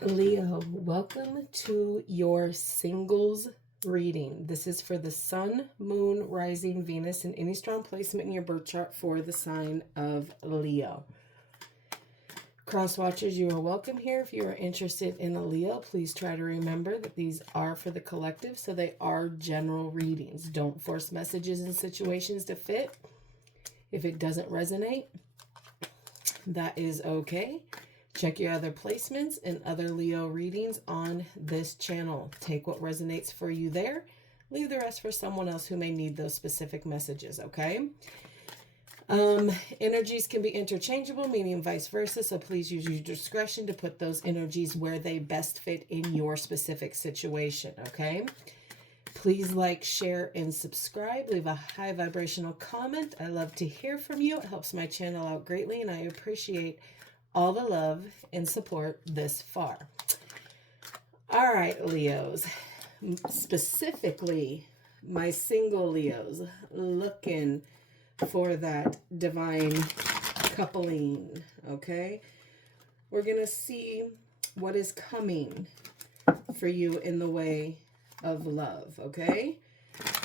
Leo, welcome to your singles reading. This is for the Sun, Moon, Rising, Venus, and any strong placement in your birth chart for the sign of Leo. Crosswatchers, you are welcome here. If you are interested in a Leo, please try to remember that these are for the collective, so they are general readings. Don't force messages and situations to fit. If it doesn't resonate, that is okay. Check your other placements and other Leo readings on this channel. Take what resonates for you there. Leave the rest for someone else who may need those specific messages, okay? Energies can be interchangeable, meaning vice versa, so please use your discretion to put those energies where they best fit in your specific situation, okay? Please like, share, and subscribe. Leave a high vibrational comment. I love to hear from you. It helps my channel out greatly, and I appreciate all the love and support this far. All right, Leos, specifically my single Leos, looking for that divine coupling, okay? We're going to see what is coming for you in the way of love, okay?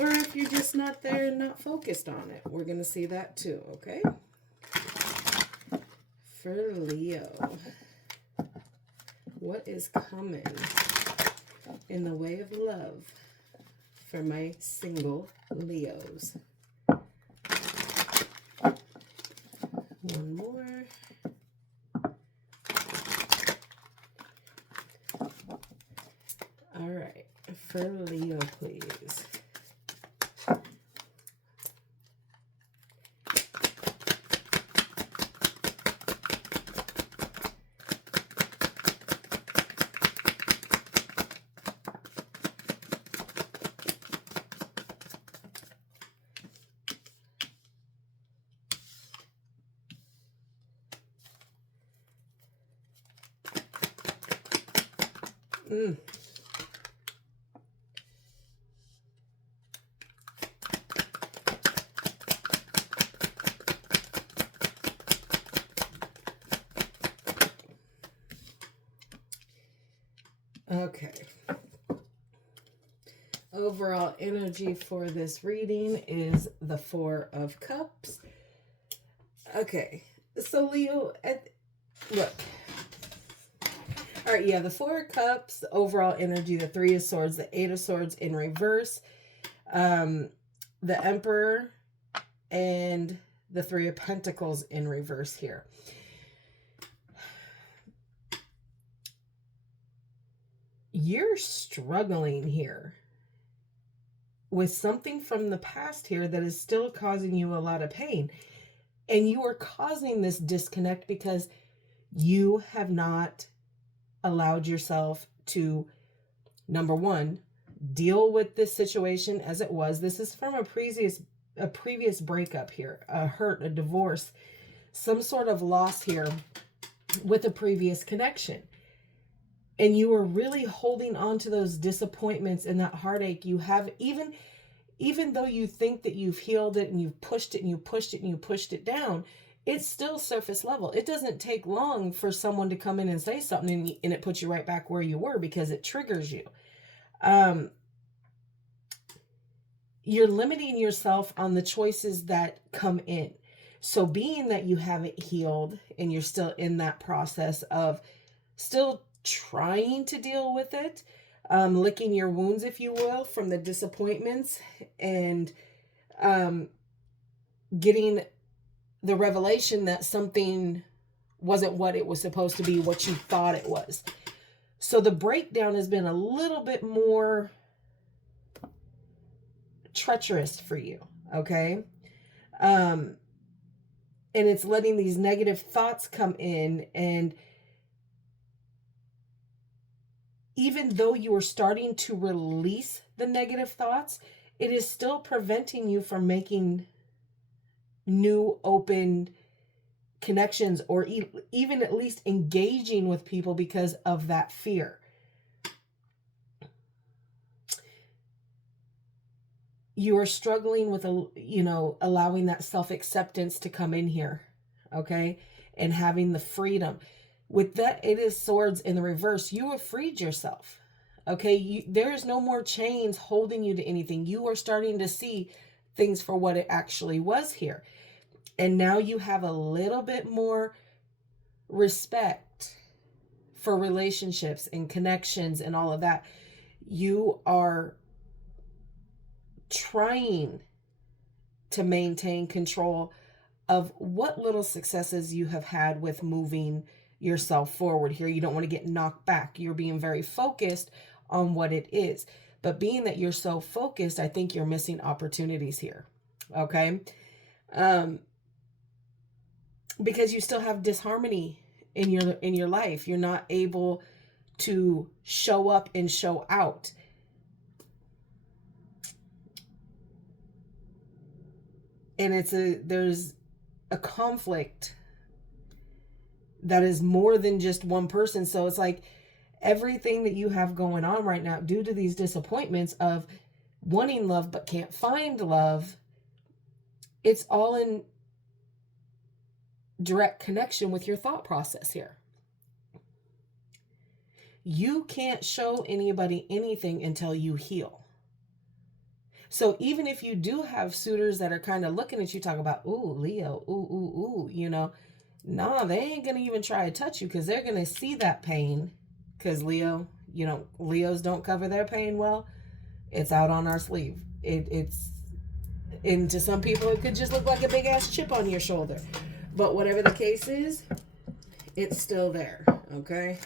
Or if you're just not there and not focused on it, we're going to see that too, okay? For Leo, what is coming in the way of love for my single Leos? One more. All right, for Leo, please. Okay. Overall energy for this reading is the Four of Cups. Okay. So Leo, look. All right, yeah, the Four of Cups, the overall energy, the Three of Swords, the Eight of Swords in reverse, the Emperor, and the Three of Pentacles in reverse here. You're struggling here with something from the past here that is still causing you a lot of pain. And you are causing this disconnect because you have not allowed yourself to, number one, deal with this situation as it was. This is from a previous breakup here, a hurt, a divorce, some sort of loss here with a previous connection. And you are really holding on to those disappointments and that heartache you have, even though you think that you've healed it and you've pushed it and you pushed it and you pushed it down, it's still surface level. It doesn't take long for someone to come in and say something and it puts you right back where you were because it triggers you. You're limiting yourself on the choices that come in. So being that you haven't healed and you're still in that process of still trying to deal with it, licking your wounds, if you will, from the disappointments and getting the revelation that something wasn't what it was supposed to be, what you thought it was. So the breakdown has been a little bit more treacherous for you, okay? And it's letting these negative thoughts come in, and even though you are starting to release the negative thoughts, it is still preventing you from making new open connections or even at least engaging with people because of that fear. You are struggling with, allowing that self-acceptance to come in here, okay? And having the freedom. With that Eight of Swords in the reverse, you have freed yourself. Okay, there is no more chains holding you to anything. You are starting to see things for what it actually was here. And now you have a little bit more respect for relationships and connections and all of that. You are trying to maintain control of what little successes you have had with moving yourself forward here. You don't want to get knocked back. You're being very focused on what it is. But being that you're so focused, I think you're missing opportunities here. Okay? Because you still have disharmony in your life. You're not able to show up and show out. And there's a conflict that is more than just one person. So it's like everything that you have going on right now, due to these disappointments of wanting love but can't find love, it's all in direct connection with your thought process here. You can't show anybody anything until you heal. So even if you do have suitors that are kind of looking at you, talk about, ooh, Leo, ooh, you know, nah, they ain't going to even try to touch you because they're going to see that pain. Because Leo, you know, Leos don't cover their pain well. It's out on our sleeve. And to some people, it could just look like a big ass chip on your shoulder. But whatever the case is, it's still there, okay?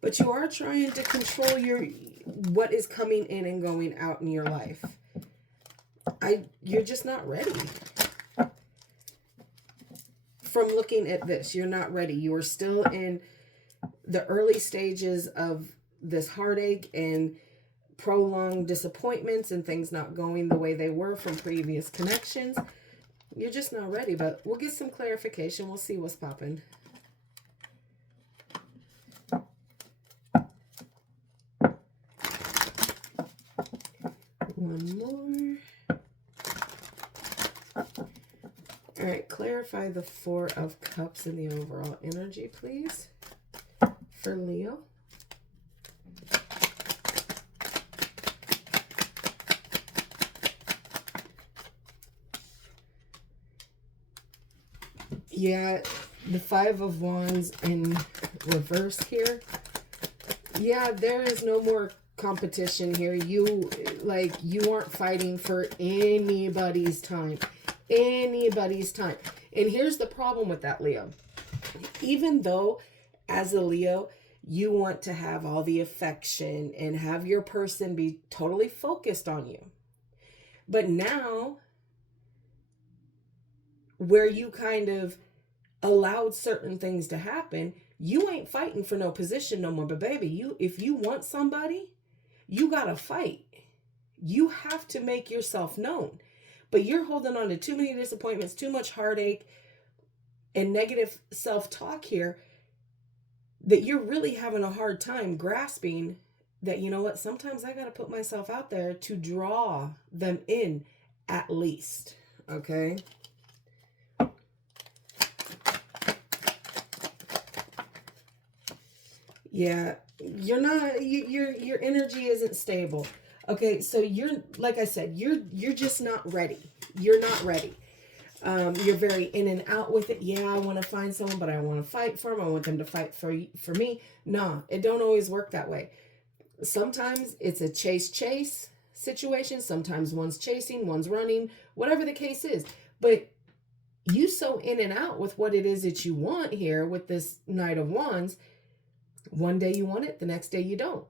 But you are trying to control what is coming in and going out in your life. You're just not ready. From looking at this, you're not ready. You are still in the early stages of this heartache and prolonged disappointments and things not going the way they were from previous connections. You're just not ready, but we'll get some clarification. We'll see what's popping. One more. All right, clarify the Four of Cups in the overall energy, please, for Leo. Yeah, the Five of Wands in reverse here. Yeah, there is no more competition here. You aren't fighting for anybody's time. Anybody's time. And here's the problem with that, Leo. Even though, as a Leo, you want to have all the affection and have your person be totally focused on you. But now, where you kind of allowed certain things to happen, you ain't fighting for no position no more. But baby, if you want somebody, you gotta fight. You have to make yourself known. But you're holding on to too many disappointments, too much heartache, and negative self-talk here, that you're really having a hard time grasping that, you know what, sometimes I gotta put myself out there to draw them in at least. Okay? Yeah, you're not, your energy isn't stable. Okay, so you're, like I said, you're just not ready. You're not ready. You're very in and out with it. Yeah, I want to find someone, but I want to fight for them. I want them to fight for me. Nah, it don't always work that way. Sometimes it's a chase situation. Sometimes one's chasing, one's running, whatever the case is. But you so in and out with what it is that you want here with this Knight of Wands. One day you want it, the next day you don't.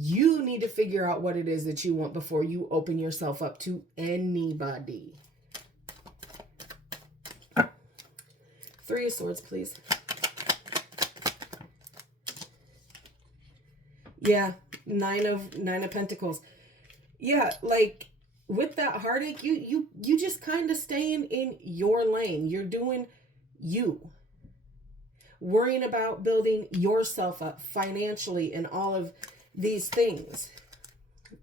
You need to figure out what it is that you want before you open yourself up to anybody. Three of Swords, please. Yeah, Nine of Pentacles. Yeah, like with that heartache, you just kind of staying in your lane. You're doing you. Worrying about building yourself up financially and all of these things.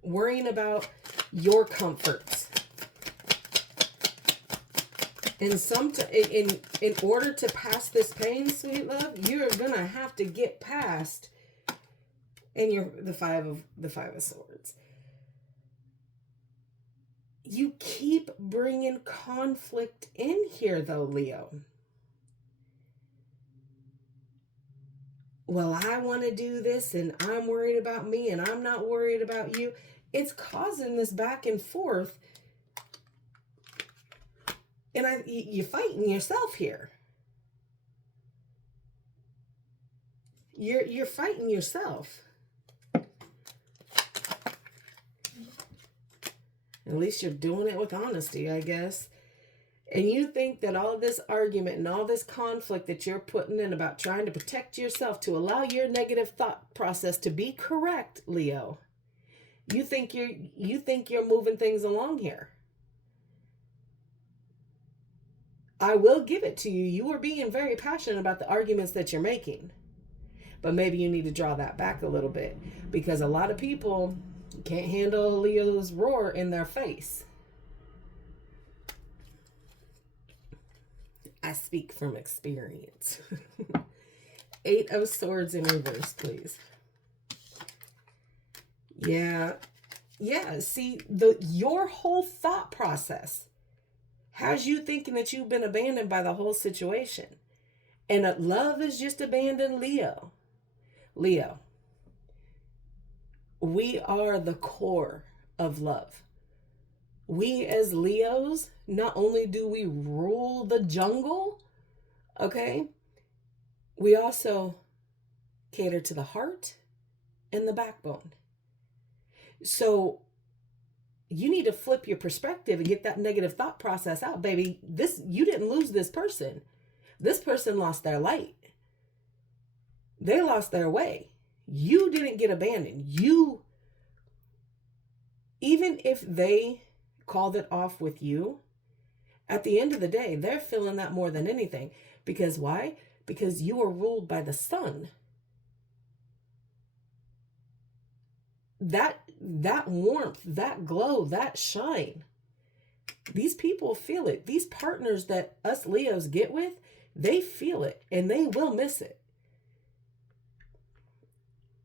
Worrying about your comforts. And in order to pass this pain, sweet love, you're gonna have to get past. And you're the five of swords. You keep bringing conflict in here, though, Leo. Well, I want to do this, and I'm worried about me, and I'm not worried about you. It's causing this back and forth. And you're fighting yourself here. You're fighting yourself. At least you're doing it with honesty, I guess. And you think that all this argument and all this conflict that you're putting in about trying to protect yourself to allow your negative thought process to be correct, Leo. You think you're moving things along here. I will give it to you. You are being very passionate about the arguments that you're making. But maybe you need to draw that back a little bit, because a lot of people can't handle Leo's roar in their face. I speak from experience. 8 of Swords in reverse, please. Yeah. See, your whole thought process has you thinking that you've been abandoned by the whole situation, and that love is just abandoned Leo. Leo, we are the core of love. We as Leos, not only do we rule the jungle, okay, we also cater to the heart and the backbone. So you need to flip your perspective and get that negative thought process out, baby. You didn't lose this person. This person lost their light. They lost their way. You didn't get abandoned. Even if they called it off with you, at the end of the day, they're feeling that more than anything. Because why? Because you are ruled by the sun. That warmth, that glow, that shine, these people feel it. These partners that us Leos get with, they feel it, and they will miss it.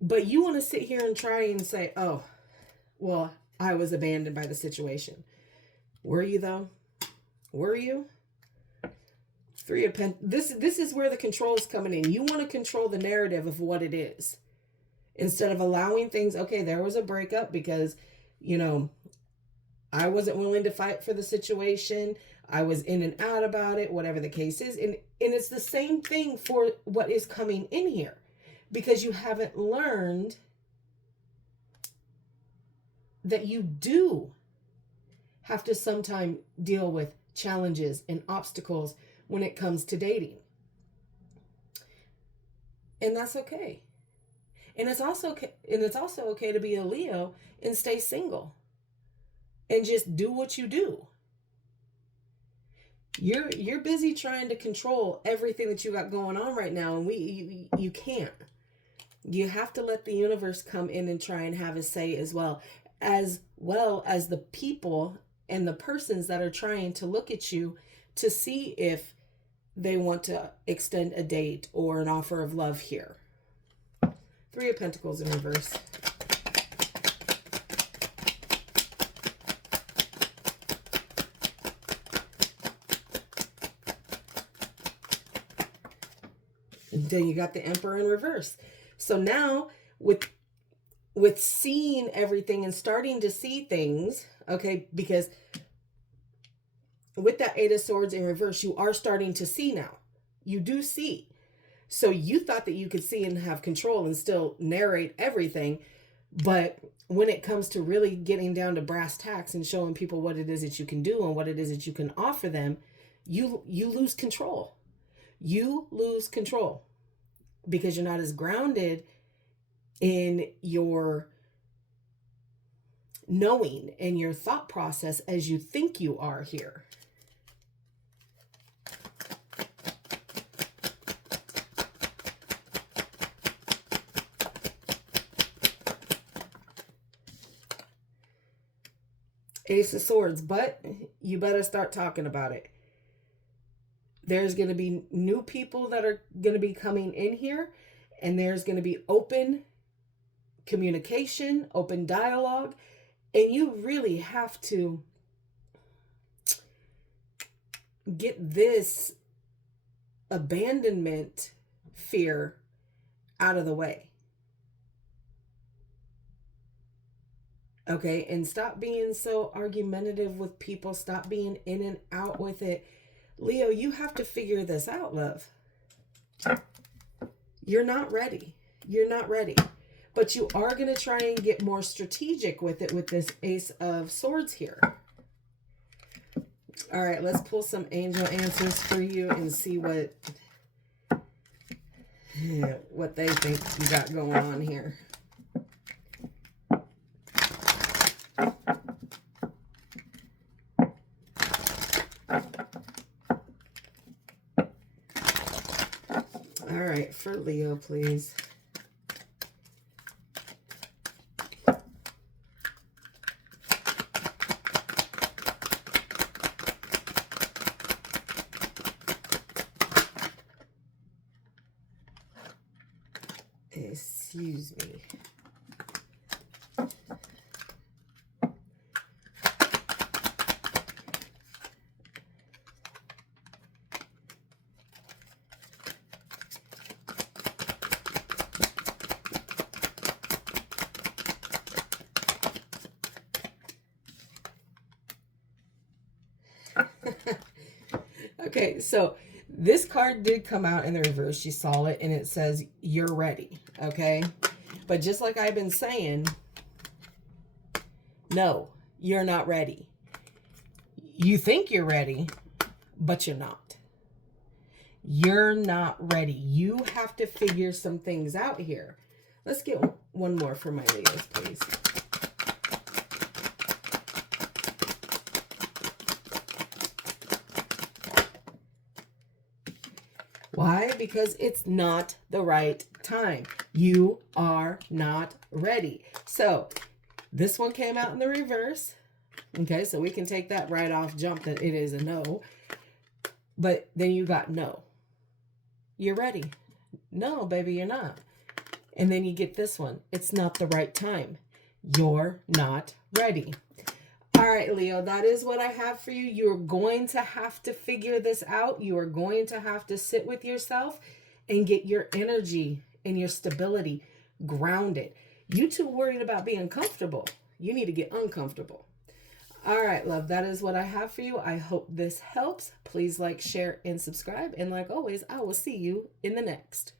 But you want to sit here and try and say, oh, well, I was abandoned by the situation. Were you, though? Were you? 3 of Pentacles. This is where the control is coming in. You want to control the narrative of what it is, instead of allowing things. Okay, there was a breakup because, I wasn't willing to fight for the situation. I was in and out about it, whatever the case is. And it's the same thing for what is coming in here, because you haven't learned that you do have to sometimes deal with challenges and obstacles when it comes to dating. And that's okay. And it's also okay to be a Leo and stay single and just do what you do. You're busy trying to control everything that you got going on right now, and you can't. You have to let the universe come in and try and have a say as well as the people and the persons that are trying to look at you to see if they want to extend a date or an offer of love here. 3 of Pentacles in reverse. And then you got the Emperor in reverse. So now with seeing everything and starting to see things, okay, because with that 8 of Swords in reverse, you are starting to see now. You do see. So you thought that you could see and have control and still narrate everything. But when it comes to really getting down to brass tacks and showing people what it is that you can do and what it is that you can offer them, you lose control. You lose control because you're not as grounded in your knowing and your thought process as you think you are here. Ace of Swords, but you better start talking about it. There's going to be new people that are going to be coming in here, and there's going to be open communication, open dialogue, and you really have to get this abandonment fear out of the way. Okay, and stop being so argumentative with people. Stop being in and out with it. Leo, you have to figure this out, love. You're not ready. You're not ready. But you are going to try and get more strategic with it with this Ace of Swords here. All right, let's pull some angel answers for you and see what they think you got going on here. All right, for Leo, please. Excuse me. Okay, so this card did come out in the reverse. You saw it, and it says, you're ready, okay? But just like I've been saying, no, you're not ready. You think you're ready, but you're not. You're not ready. You have to figure some things out here. Let's get one more for my Leos, please. Why? Because it's not the right time. You are not ready. So this one came out in the reverse. Okay, so we can take that right off jump that it is a no. But then you got no. You're ready. No, baby, you're not. And then you get this one. It's not the right time. You're not ready. All right, Leo, that is what I have for you. You're going to have to figure this out. You are going to have to sit with yourself and get your energy and your stability grounded. You too worried about being comfortable. You need to get uncomfortable. All right, love, that is what I have for you. I hope this helps. Please like, share, and subscribe. And like always, I will see you in the next.